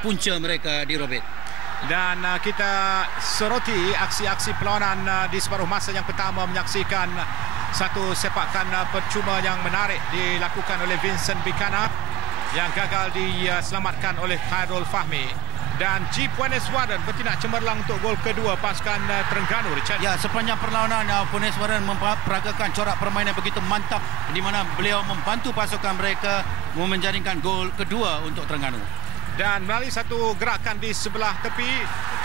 punca mereka dirobek. Dan kita soroti aksi-aksi perlawanan di separuh masa yang pertama, menyaksikan satu sepakan percuma yang menarik dilakukan oleh Vincent Bikana yang gagal diselamatkan oleh Khairul Fahmi. Dan G. Pueneswaran bertindak cemerlang untuk gol kedua pasukan Terengganu, Richard. Ya, sepanjang perlawanan Pueneswaran memperagakan corak permainan begitu mantap di mana beliau membantu pasukan mereka menjaringkan gol kedua untuk Terengganu. Dan melalui satu gerakan di sebelah tepi,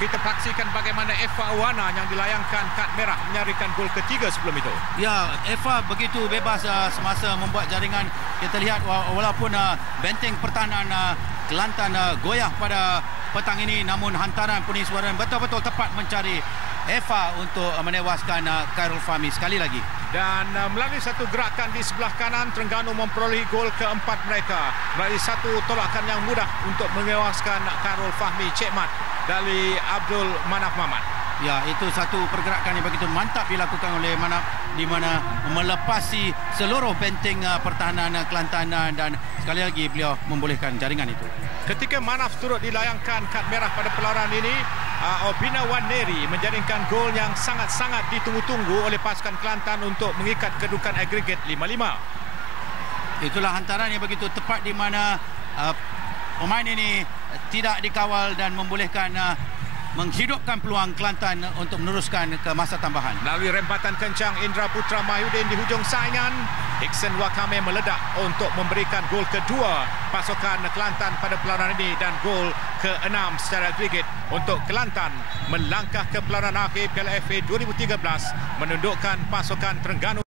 kita saksikan bagaimana Eva Awana yang dilayangkan kad merah menyaringkan gol ketiga sebelum itu. Ya, Eva begitu bebas semasa membuat jaringan. Kita lihat walaupun benteng pertahanan Kelantan goyah pada petang ini, namun hantaran Pueneswaran betul-betul tepat mencari Eva untuk menewaskan Khairul Fahmi sekali lagi. Dan melalui satu gerakan di sebelah kanan, Terengganu memperolehi gol keempat mereka melalui satu tolakan yang mudah untuk menewaskan Khairul Fahmi Cekmat dari Abdul Manaf Mamat. Ya, itu satu pergerakan yang begitu mantap dilakukan oleh Manaf di mana melepasi seluruh benteng pertahanan Kelantan dan sekali lagi beliau membolehkan jaringan itu. Ketika Manaf turut dilayangkan kad merah pada perlawanan ini, Obina Waneri menjaringkan gol yang sangat-sangat ditunggu-tunggu oleh pasukan Kelantan untuk mengikat kedudukan agregat 5-5. Itulah hantaran yang begitu tepat di mana pemain ini tidak dikawal dan membolehkan menghidupkan peluang Kelantan untuk meneruskan ke masa tambahan. Melalui rempatan kencang Indra Putra Mahyudin di hujung saingan, Hickson Wakame meledak untuk memberikan gol kedua pasukan Kelantan pada perlawanan ini dan gol ke-6 secara agregat untuk Kelantan melangkah ke perlawanan akhir Piala FA 2013 menundukkan pasukan Terengganu